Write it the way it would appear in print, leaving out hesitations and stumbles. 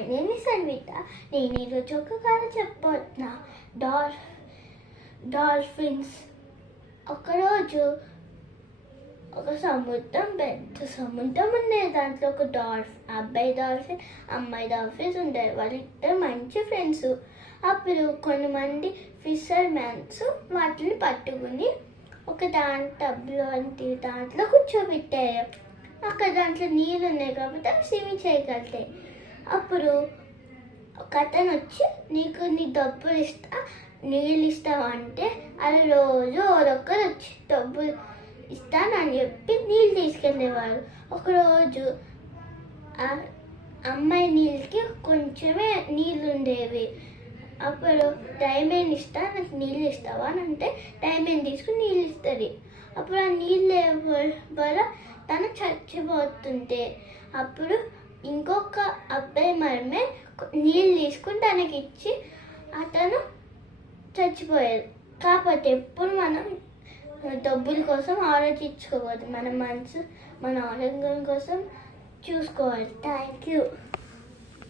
My name is Anvitha. నేను ఈరోజు ఒక కథ చెప్పబోతున్నా. డాల్ఫిన్స్. ఒకరోజు ఒక సముద్రం, పెద్ద సముద్రం ఉండేది. దాంట్లో ఒక అబ్బాయి డాల్ఫిన్, అమ్మాయి డాల్ఫిన్స్ ఉండేది. వాళ్ళిద్దరు మంచి ఫ్రెండ్స్. అప్పుడు కొంతమంది ఫిషర్ మ్యాన్స్ వాటిని పట్టుకుని ఒక టబ్లో దాంట్లో కూర్చోబెట్టారు. అక్కడ దాంట్లో నీళ్ళు ఉన్నాయి కాబట్టి అవి స్విమ్మింగ్ చేయగలుగుతాయి. అప్పుడు ఒక అతను వచ్చి నీ డబ్బులు ఇస్తా, నీళ్ళు ఇస్తావు అంటే అది రోజు ఒక్కరు వచ్చి డబ్బులు ఇస్తానని చెప్పి నీళ్ళు తీసుకెళ్ళేవారు. ఒకరోజు అమ్మాయి నీళ్ళకి కొంచెమే నీళ్ళు ఉండేవి. అప్పుడు డైమండ్ ఇస్తా, నాకు నీళ్ళు ఇస్తావా అని అంటే డైమండ్ తీసుకుని నీళ్ళు ఇస్తుంది. అప్పుడు ఆ నీళ్ళు వల్ల తను చచ్చిపోతుంటే అప్పుడు ఇంకొక అబ్బాయి మరమే నీళ్ళు తీసుకుని తనకి ఇచ్చి అతను చచ్చిపోయాడు. కాకపోతే ఎప్పుడు మనం డబ్బుల కోసం ఆలోచించుకోవద్దు, మన మనసు మన ఆరోగ్యం కోసం చూసుకోవాలి. Thank you.